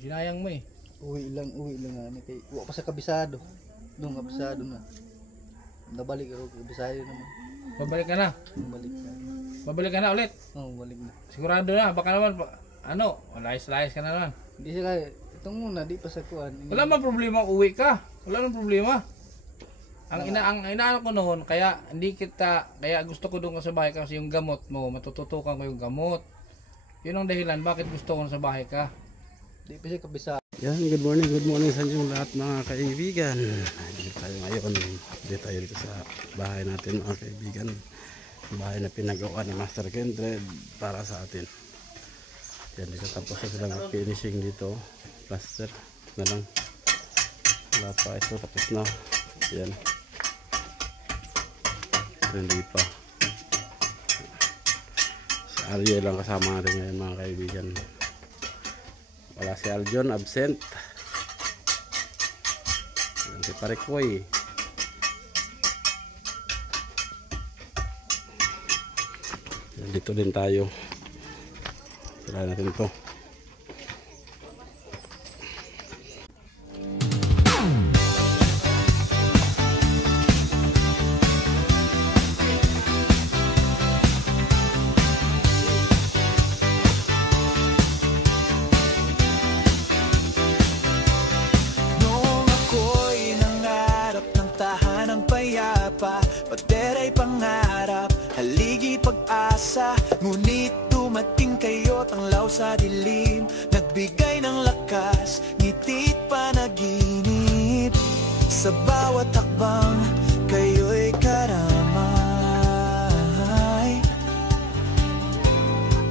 Sinayang mo eh. Uwi lang nga. Kay uwa pa sa kabisado. Doon kabisado na. Nabalik ako kabisado naman. Babalik ka na? Babalik ka na ulit? Oo, balik na. Sigurado na, baka naman, layas-layas ka na naman. Hindi sila, itong muna, di pa sa kuhan. Wala man problema kung uwi ka. Wala man problema. Ang inaano ko noon, kaya gusto ko doon ka sa bahay kasi yung gamot mo, matututukan ko yung gamot. Yun ang dahilan, bakit gusto ko sa bahay ka. Di pa siya kabisado. Yan, good morning sa inyong lahat mga kaibigan. Dito tayo ngayon, dito tayo sa bahay natin mga kaibigan. Bahay na pinagawa ni Master Kindred para sa atin. Yan, dito tapos na silang finishing dito. Plaster na lang. Wala pa ito, tapos na. Yan. Hindi pa. Si Arya lang kasama natin ngayon mga kaibigan. Wala si Aljon, absent. Yan, si Parikoy. Yan, dito din tayo. Tira natin ito. Padera'y pangarap, haligi pag-asa. Ngunit dumating kayo, tanglaw sa dilim. Nagbigay ng lakas, ngiti't panaginip. Sa bawat hakbang, kayo'y karamay.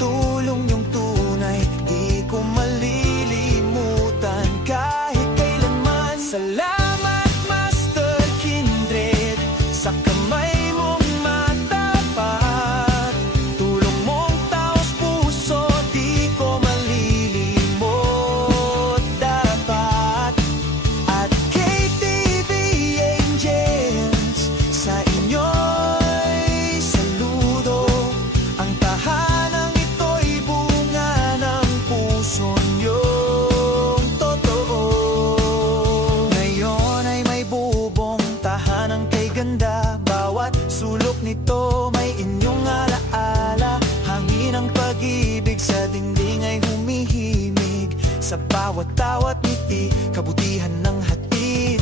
Tulong yung tunay, di ko malilimutan kahit kailanman. Salamat Master Kindred, sa kamay mong matapat. Tulong mong taos puso, di ko malilimot dapat. At KTV Angels, sa inyo'y saludo. Ang tahanang ito'y bunga ng puso niyong totoo. Ngayon ay may bubong tahanang kay ganda. Bawat sulok nito may inyong alaala. Hangin ng pag-ibig sa dingding ay humihimig. Sa bawat tawat ngiti, kabutihan ng hatid.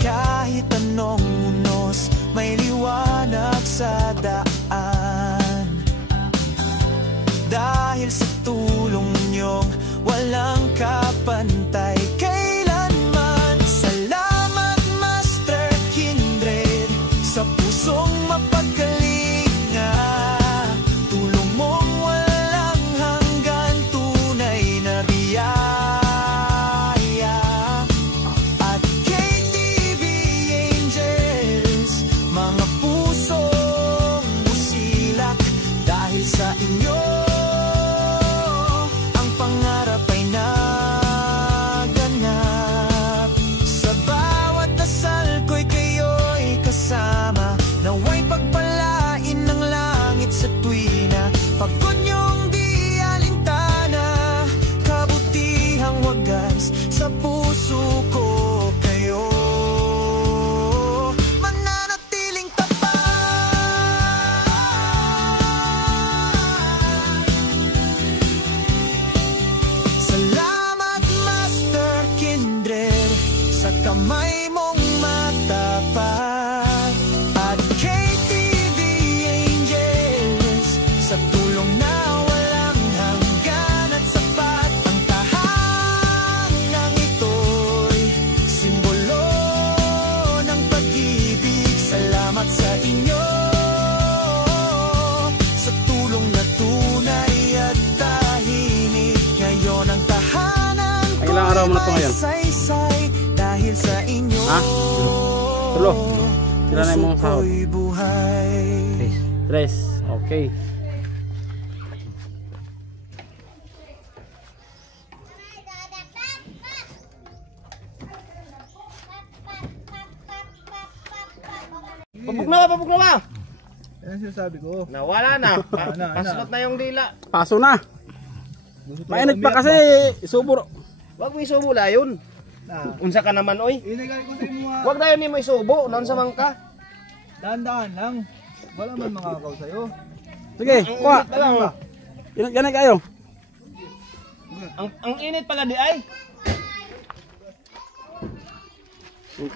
Kahit anong unos, may liwanag sa daan. Dahil sa tulong niyong walang kapantay kailanman. Salamat Master Kindred, sa pusong mapagkalinga. Tulong mong walang hanggan, tunay na biyaya. At KTV Angels, mga pusong busilak. Dahil sa inyo, ang pangarap ay naganap. Sa bawat dasal ko'y kayo'y kasama. Naway pagpalain ng langit sa tuwina. Pagod niyong di alintana, kabutihang wagas sa puso ko kayo. Mananatiling tapat. Salamat Master Kindred, sa kamay mong matapat. At KTV Angels, sa tulong na walang hanggan at sapat. Ang tahanang ito'y simbolo ng pag-ibig. Salamat sa inyo, sa tulong na tunay at tahimik. Ngayon ang tahanan Ay, ilang araw mo na to ngayon? saysay. Dahil sa inyo, Ha? Tulo. Sila na yung mga sahod. puso'y buhay. Tres. Okay. Pabugnawa, pabugnawa! Yan ang sinasabi ko. Nawala na. Paslot na yung dila. Paso na. Mainit pa kasi. Suburo. Wag mo isubo layon. Unsa ka naman oy? Inagali ko sa imo nga. Wag dayon ni mo isubo, naon sa man ka? Dahan-dahan lang. Wala man makakaw sa'yo. Sige, kuha. Lang. Ganun kayo. Ang init pala di ay.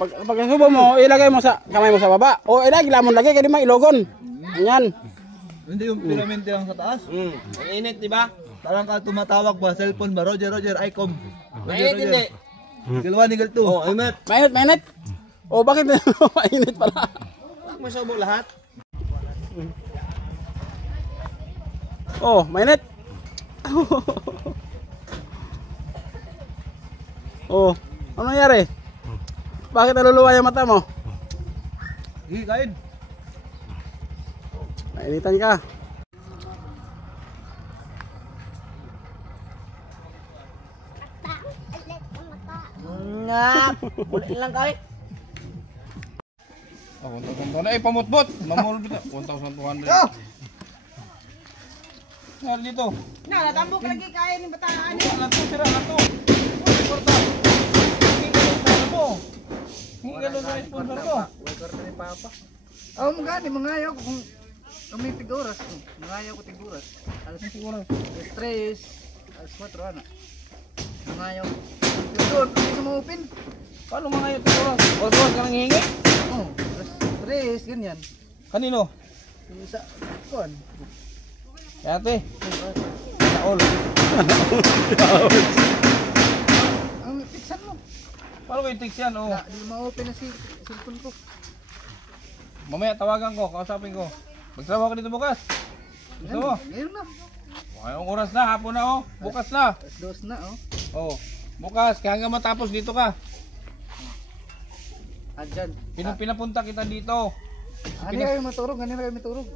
Pag subo mo, ilagay mo sa kamay mo sa baba. O ilagay lamon lagi kay di man ilogon. Yan. Hindi yung pyramid lang sa taas. Ang init di ba? Parang ka tumatawag ba, cellphone ba, Roger, Icom. Mainit hindi. Nigel 1, Nigel 2. Oh, init. Mainit. O bakit mainit pala? Wag mo isubo lahat. Oh, mainit. Oh, ano nangyari? Bakit naluluwa yung mata mo? Sige, kain. Mainitan ka. Nga, bulit lang kay. Oh, 1,200. Eh, pamutbot. Mamulbot na. 1,200. Nari dito. Natambok lagi kaya ni bataan. Wala to, sira na to. Importa. Hingi mo. Hingi ka doon sa sponsor ko. Oh, magani, mangayaw ko kung kami tiguras. Mangayaw ko tiguras. Alas Siguro. 3, alas 4, ano. Mangayaw. Yung doon, hindi sa ma-open. Paano mga ito oras? Oras ka nang hihingi? Oh, alas 3, ganyan. Kanino? Yung isa, kuhan. Ate. Taol. Ang piksan mo. Paano kayo text yan? Oh. Di ma-open na si cellphone ko. Mamaya tawagan ko, kausapin ko. Magtrabaho ka dito bukas. Gusto mo? Ngayon na. Anong oras na? Hapon na oh. Bukas na. Alas 2 na, oh. Oh. Bukas, kaya hanggang matapos dito ka. Andyan. Pinapunta kita dito. Ano kayo maturog? Ano kayo maturog?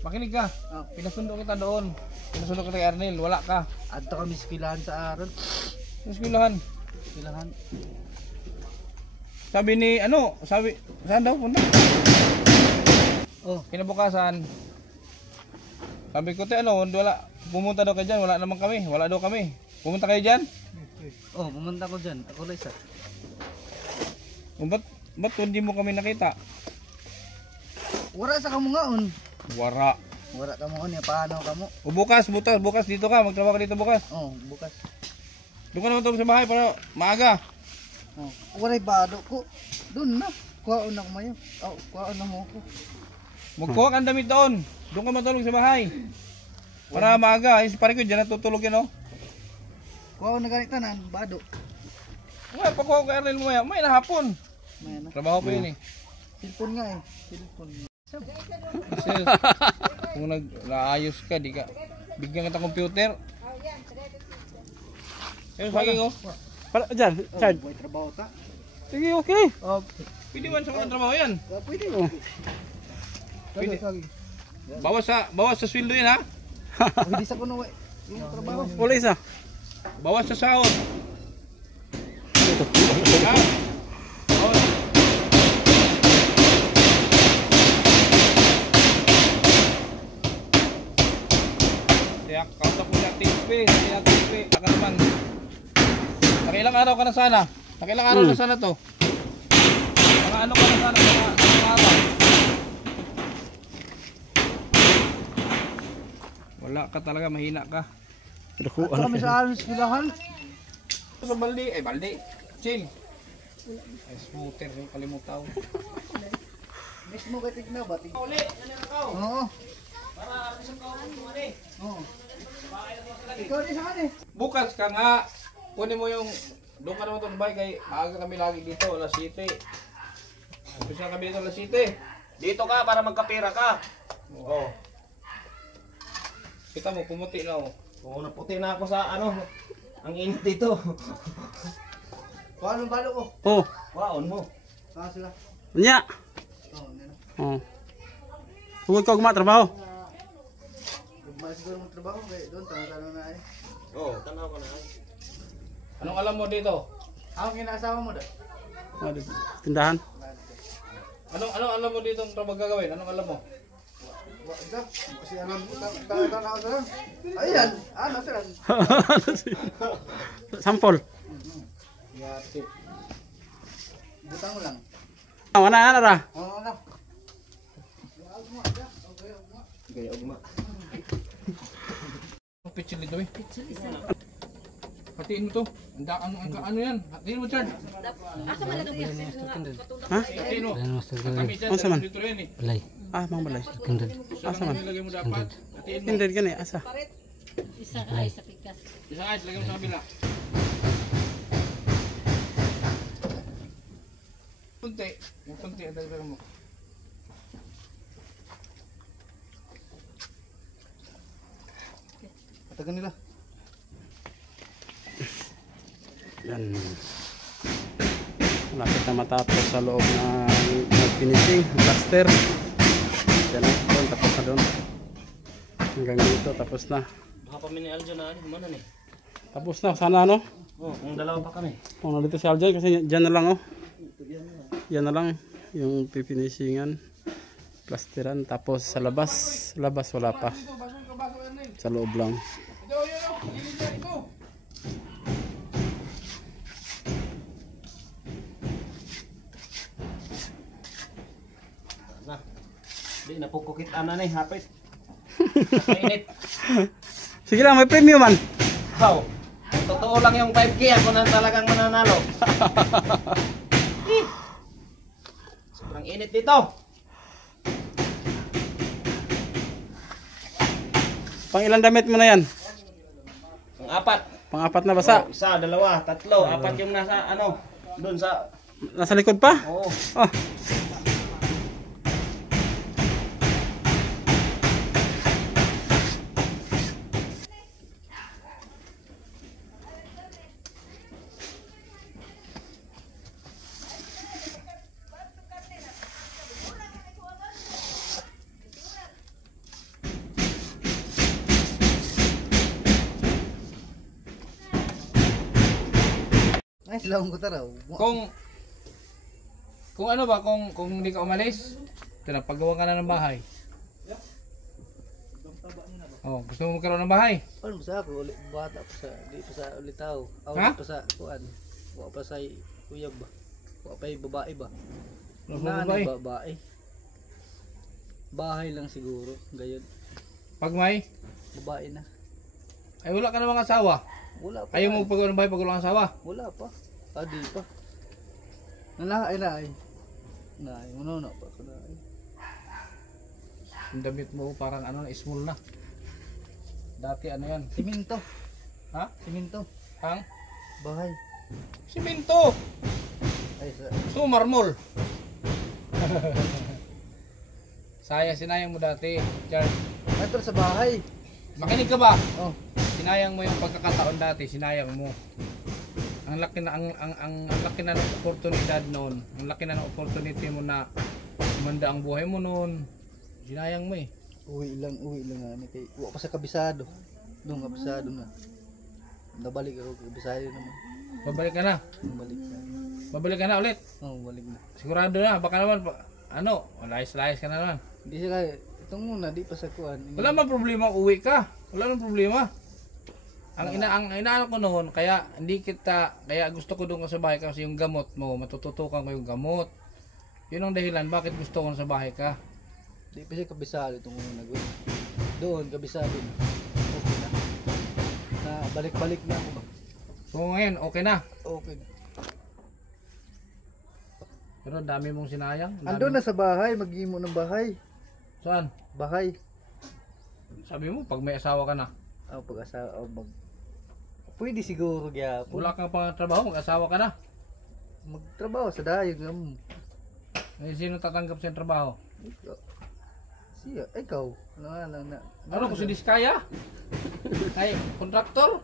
Makinig ka. Oh. Pinasundo kita doon. Pinasundo kita kay Arnel. Wala ka. Adto kami sa kilahan sa aron. Sa eskwelahan. Kilahan. Sabi ni, ano? Sabi, saan daw punta? Oh. Kinabukasan. Sabi ko, ano, wala. Pumunta daw kayo dyan. Wala naman kami. Wala daw kami. Pumunta kayo dyan? Oh, pumunta ko dyan. Ako lang isa. Ba't hindi mo kami nakita? Wala sa kamungaon. Wara. Wala kamungaon ya. Paano kamo? O bukas dito ka. Magtrabaho ka dito bukas. Oh, bukas. Doon ka naman tulog sa bahay para maaga. Oh, wala bado ko. Doon na. Kuhaon na ko mayo. Oh, kuhaon na mo ko. Magkuha kang damit doon. Doon ka matulog sa bahay. Para maaga. Ay, pare ko dyan natutulog yan, oh. Kuhaon na ganita na. Bado. Well, pakuha ko kay Arnel mo maya. May nahapon. May na. Trabaho pa yun eh. Cellphone nga eh. Cellphone. Kasi kung nag-aayos ka, di ka. Bigyan kita computer. Ayun, saging oh. Para dyan, Chad. May trabaho ta. Sige, okay. Oh, Pwede man sa mga trabaho yan. pwede. Oh. Pwede. Sige. Bawas sa sweldo yan ha. Pwede sa kuno eh. Yung trabaho. Wala isa. Bawas sa sahod. Ha? Bawas. Tiyak, kausap mo niya TV. Sige na TV. Saka naman. Nakilang araw ka na sana. Nakilang araw na sana to. Mga ano ka na sana. Mga araw. Wala ka talaga, mahina ka. Ato kami sa aron sa kilahan. Sa baldi, baldi. Chill. Ay, smooter yung kalimutaw. Mismo kay tignaw ba? Uli, nananakaw. Oo. Para isang kaon tumani. Oo. Ikaw din sa kanya. Bukas ka nga. Kunin mo yung doon ka naman ito na kay maaga kami lagi dito, alas 7. Umpisa kami dito alas 7. Dito ka para magkapira ka. Oo. Kita mo, pumuti na oh. Oo, naputi na ako sa ano. Ang init dito. Kuha ng balo ko. Oh, Waon mo. Saan sila? nya. Oo, nila. Oh. Huwag ka gumatrabaho. Gugma siguro mong trabaho kaya doon tanong na eh. Oo, tanaw ka na. Anong alam mo dito? Ako kinaasawa mo da. Tindahan. Anong alam mo dito ang trabaho gagawin? Anong alam mo? Wala kasi alam ko tanaw sa lang. Ayan, ano sila? Sampol. Yate. Butang mo lang. Mana ra? Oo na. Gaya ugma. Pitchil dito eh. Hatiin mo to. Ano yan? Hatiin mo, Chard. Ha? Hatiin mo. Kami dyan, Ano man? dito rin eh. Balay. Ah, mang balay. Asa man? Ilagay mo dapat. Hatiin mo. Kindred gani asa. Isa ka ay sa pikas. Isang ayos, lagay mo sa kabila. Kunti. Yung kunti, ang dagdag mo. Patagan nila. Yan. Malapit na matapos sa loob na finishing, plaster. Yan na, doon, tapos na doon. Hanggang dito, tapos na. Baka pa mini Aljo na ano, mana ni? Tapos na, sana ano? Oh, kung dalawa pa kami. Kung nandito si Aljan kasi dyan na lang oh. Yan na lang yung pipinishingan. Plasteran, tapos sa labas wala pa. Sa loob lang. Ito, yun o. Gilid yan, ito. Na. Di napukukit ana ni hapit. Kainit. Sige lang, may premium man. How? Totoo lang yung 5K ako na talagang mananalo. Sobrang init dito. Pang ilang damit mo na yan? Ang apat. Pang-apat na basa? Oh, isa, dalawa, tatlo, apat yung nasa ano, doon sa Nasa likod pa? oo. Oh. Ay, sila ko taraw. Kung ano ba, kung hindi ka umalis, ito na, paggawa ka na ng bahay. Oh, gusto mo magkaroon ng bahay? Paano mo sa ako? Bata pa sa, di pa sa ulitaw. Aw, Ha? di pa sa, kuan. Wa pa sa uyab ba? Wa pa yung babae ba? Wala pa Nanay, babae? babae. Bahay lang siguro, gayon. Pag may, Babae na. ay wala ka namang asawa. Wala pa. Ayaw mo paggawa ng bahay pag wala kang asawa. Wala pa. Di pa. Nalaay na ay. Naay, muno pa ko na ay. Yung damit mo parang ano na, small na. Dati ano yan? Siminto. Ha? Siminto. Ang? Bahay. Simento! Ay, sa... So, marmol. Sinayang mo dati. Charles, Ito sa bahay. makinig ka ba? Oh. Sinayang mo yung pagkakataon dati, sinayang mo. Ang laki na ang laki na ng oportunidad noon. Ang laki na ng opportunity mo na umanda ang buhay mo noon. Sinayang mo eh. Uwi lang ani kay wa pa sa kabisado. Doon kabisado na. Nabalik ako kabisado naman. Babalik ka na. Nabalik na. Babalik ka na ulit. Oh, balik na. Sigurado na. Baka naman, layas-layas ka na naman. Hindi siya kaya, itong muna, di pa sa kuan. Wala man problema kung uwi ka. Wala man problema. Ang inaano ko noon, kaya gusto ko doon sa bahay kasi yung gamot mo, matututukan ko yung gamot. Yun ang dahilan bakit gusto ko sa bahay ka. Di pa siya kabisado itong muna. Doon, kabisado na. Okay na. Na balik-balik na ako ba? So ngayon, okay na. Okay. Pero dami mong sinayang. Andun na sa bahay, mag-imo ng bahay. Saan? Bahay. Sabi mo, pag may asawa ka na. Pag-asawa, pwede siguro gyapon. Wala kang pang trabaho, mag-asawa ka na. Magtrabaho sa dayog nga mo. Eh, sino tatanggap sa trabaho? Siya, ikaw. Ano. Ano kung si Diskaya? Ay, kontraktor?